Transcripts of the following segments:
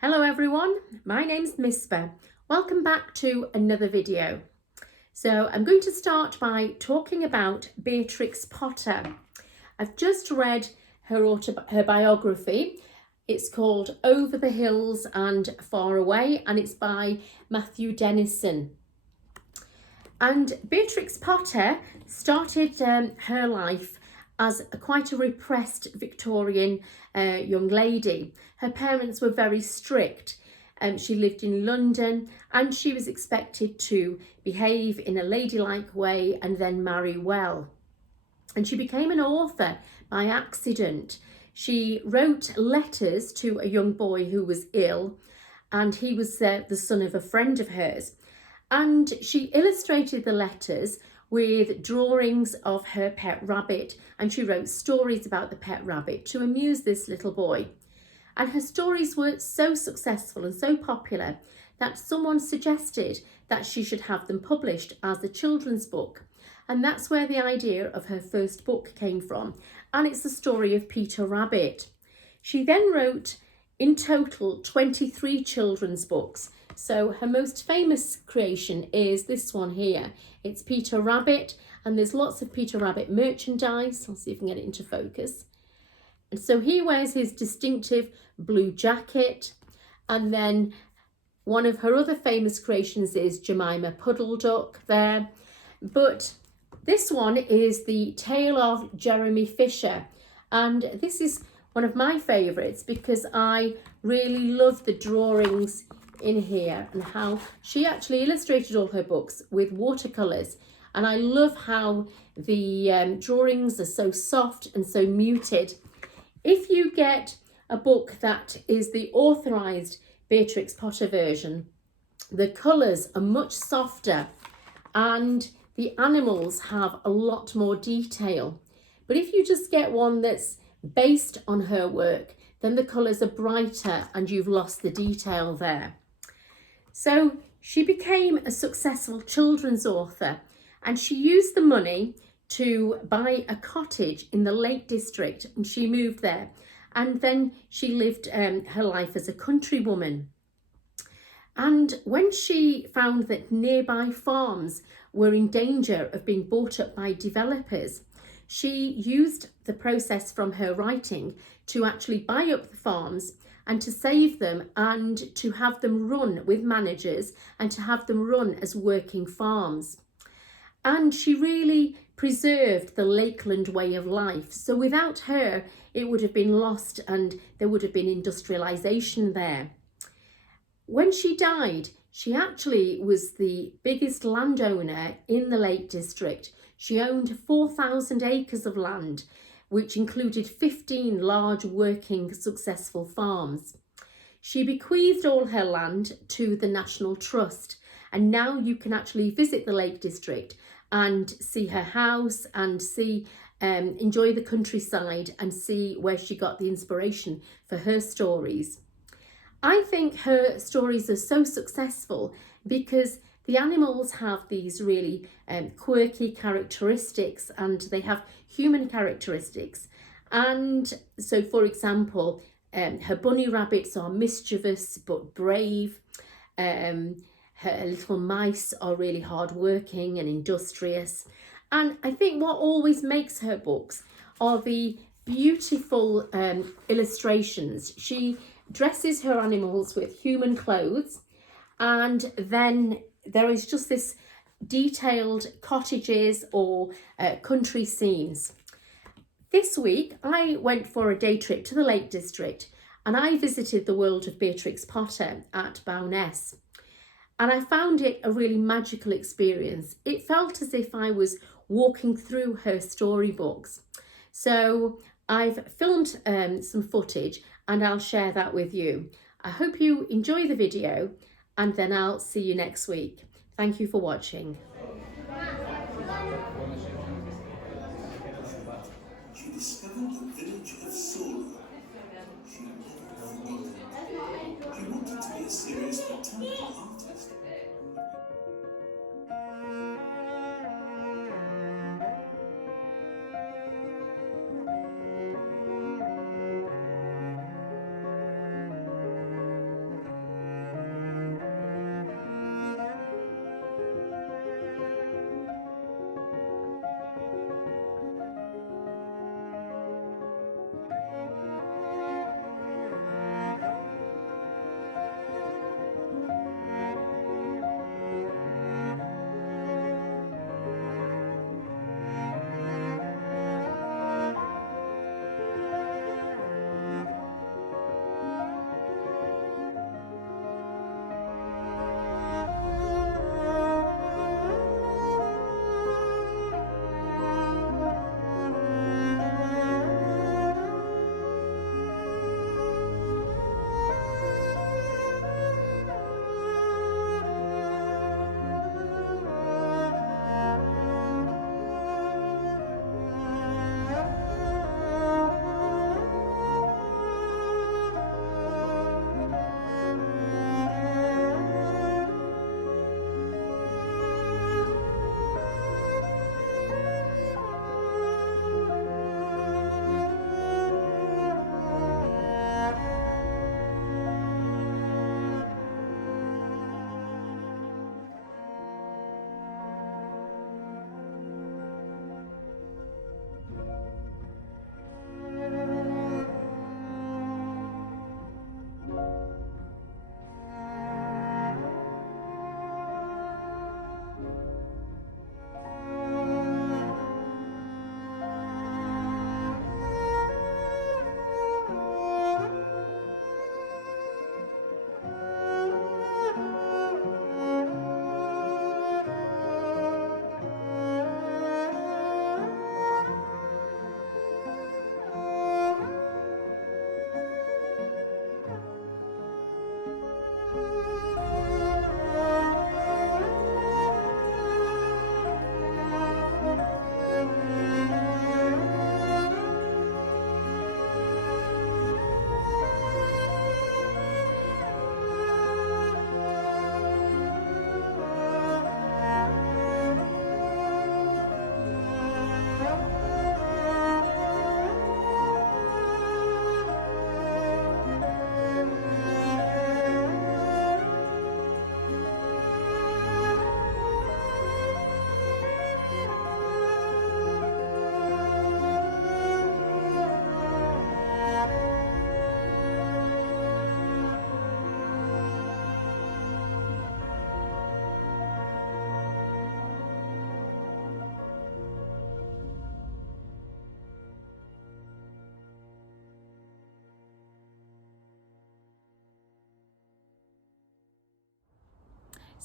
Hello everyone, my name's Mispa. Welcome back to another video. So I'm going to start by talking about Beatrix Potter. I've just read her biography. It's called Over the Hills and Far Away, and it's by Matthew Dennison. And Beatrix Potter started her life as quite a repressed Victorian young lady. Her parents were very strict. She lived in London and she was expected to behave in a ladylike way and then marry well. And she became an author by accident. She wrote letters to a young boy who was ill, and he was the son of a friend of hers. And she illustrated the letters with drawings of her pet rabbit, and she wrote stories about the pet rabbit to amuse this little boy. And her stories were so successful and so popular that someone suggested that she should have them published as a children's book. And that's where the idea of her first book came from. And it's the story of Peter Rabbit. She then wrote in total 23 children's books. So her most famous creation is this one here. It's Peter Rabbit, and there's lots of Peter Rabbit merchandise. I'll see if I can get it into focus. And so he wears his distinctive blue jacket, and then one of her other famous creations is Jemima Puddle Duck there. But this one is the Tale of Jeremy Fisher, and this is one of my favourites because I really love the drawings in here and how she actually illustrated all her books with watercolours. And I love how the drawings are so soft and so muted. If you get a book that is the authorised Beatrix Potter version, the colours are much softer and the animals have a lot more detail. But if you just get one that's based on her work, then the colours are brighter and you've lost the detail there. So she became a successful children's author, and she used the money to buy a cottage in the Lake District, and she moved there. And then she lived her life as a country woman. And when she found that nearby farms were in danger of being bought up by developers, she used the process from her writing to actually buy up the farms and to save them and to have them run with managers and to have them run as working farms. And she really preserved the Lakeland way of life. So without her, it would have been lost and there would have been industrialisation there. When she died, she actually was the biggest landowner in the Lake District. She owned 4,000 acres of land, which included 15 large working successful farms. She bequeathed all her land to the National Trust, and now you can actually visit the Lake District and see her house and enjoy the countryside and see where she got the inspiration for her stories. I think her stories are so successful because the animals have these really quirky characteristics, and they have human characteristics. And so, for example, her bunny rabbits are mischievous but brave. Her little mice are really hardworking and industrious. And I think what always makes her books are the beautiful illustrations. She dresses her animals with human clothes, and then there is just this detailed cottages or country scenes. This week I went for a day trip to the Lake District, and I visited the world of Beatrix Potter at Bowness, and I found it a really magical experience. It felt as if I was walking through her storybooks. So I've filmed some footage and I'll share that with you. I hope you enjoy the video, and then I'll see you next week. Thank you for watching. She discovered the village of Sora. She never forgot it. She wanted to be a serious botanical artist.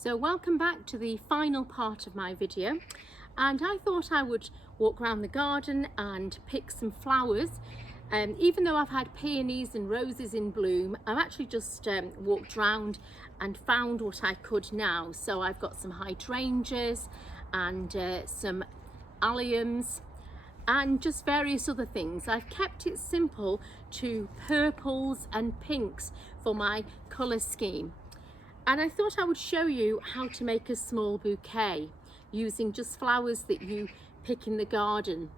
So welcome back to the final part of my video, and I thought I would walk around the garden and pick some flowers. Even though I've had peonies and roses in bloom, I've actually just walked around and found what I could now. So I've got some hydrangeas and some alliums and just various other things. I've kept it simple to purples and pinks for my colour scheme. And I thought I would show you how to make a small bouquet using just flowers that you pick in the garden.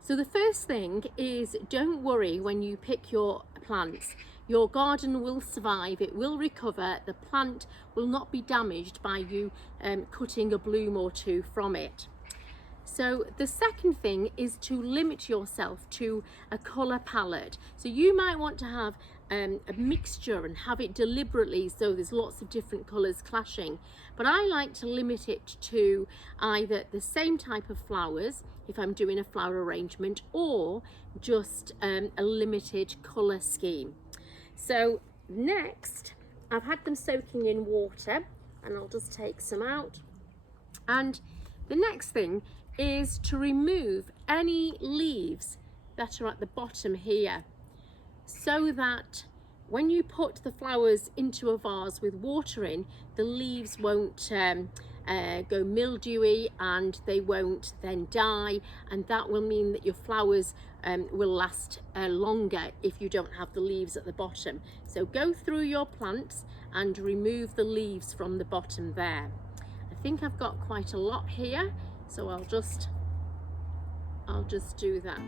So the first thing is, don't worry when you pick your plants. Your garden will survive, it will recover, the plant will not be damaged by you cutting a bloom or two from it. So the second thing is to limit yourself to a colour palette. So you might want to have a mixture and have it deliberately so there's lots of different colours clashing. But I like to limit it to either the same type of flowers if I'm doing a flower arrangement, or just a limited colour scheme. So next, I've had them soaking in water and I'll just take some out. And the next thing is to remove any leaves that are at the bottom here, so that when you put the flowers into a vase with water in, the leaves won't go mildewy and they won't then die, and that will mean that your flowers will last longer if you don't have the leaves at the bottom. So go through your plants and remove the leaves from the bottom there. I think I've got quite a lot here, so I'll just do that.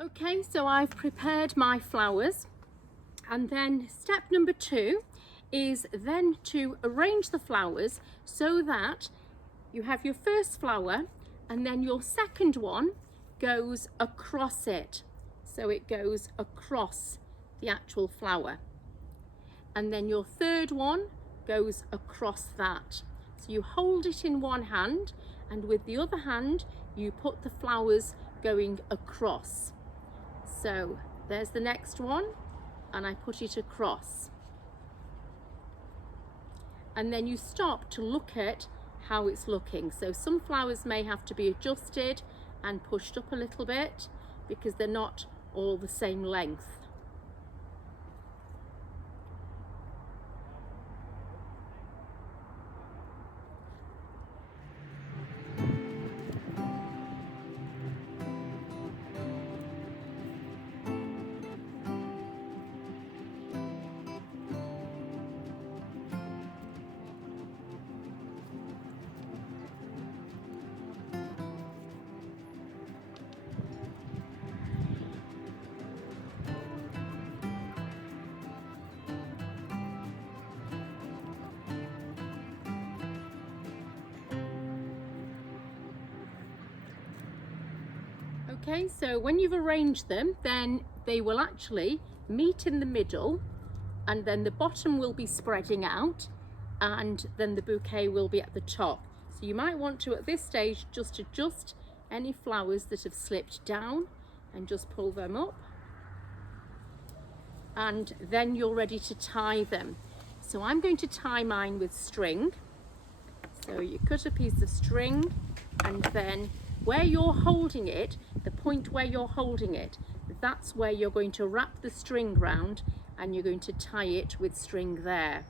Okay, so I've prepared my flowers, and then step number 2 is then to arrange the flowers so that you have your first flower and then your second one goes across it. So it goes across the actual flower, and then your third one goes across that. So you hold it in one hand, and with the other hand you put the flowers going across. So there's the next one, and I put it across. And then you stop to look at how it's looking. So some flowers may have to be adjusted and pushed up a little bit because they're not all the same length. Okay, so when you've arranged them, then they will actually meet in the middle, and then the bottom will be spreading out, and then the bouquet will be at the top. So you might want to, at this stage, just adjust any flowers that have slipped down and just pull them up, and then you're ready to tie them. So I'm going to tie mine with string. So you cut a piece of string, and then where you're holding it, the point where you're holding it, that's where you're going to wrap the string round, and you're going to tie it with string there.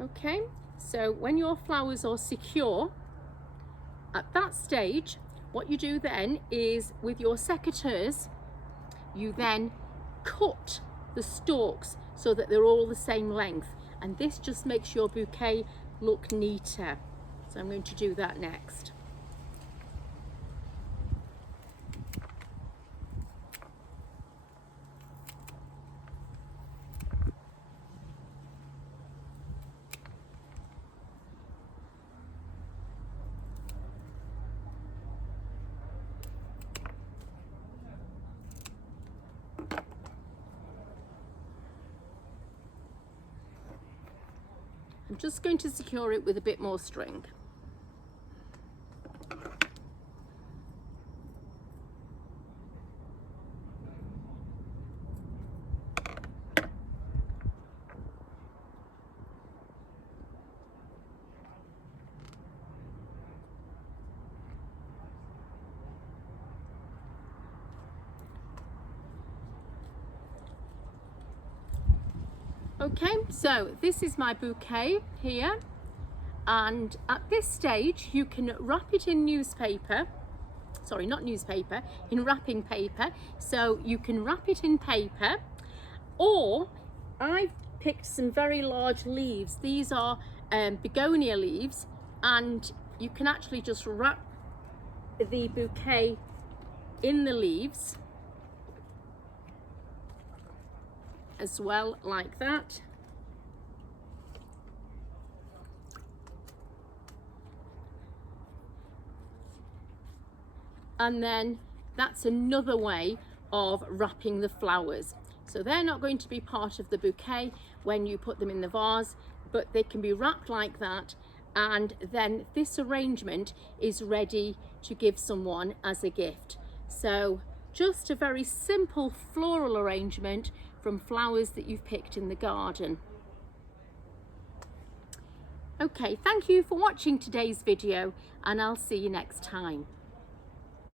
Okay, so when your flowers are secure, at that stage, what you do then is with your secateurs, you then cut the stalks so that they're all the same length, and this just makes your bouquet look neater. So I'm going to do that next. I'm just going to secure it with a bit more string. Okay, so this is my bouquet here, and at this stage you can wrap it in newspaper, sorry, not newspaper, in wrapping paper. So you can wrap it in paper, or I've picked some very large leaves. These are begonia leaves, and you can actually just wrap the bouquet in the leaves as well, like that. And then that's another way of wrapping the flowers. So they're not going to be part of the bouquet when you put them in the vase, but they can be wrapped like that, and then this arrangement is ready to give someone as a gift. So just a very simple floral arrangement from flowers that you've picked in the garden. Okay, thank you for watching today's video, and I'll see you next time.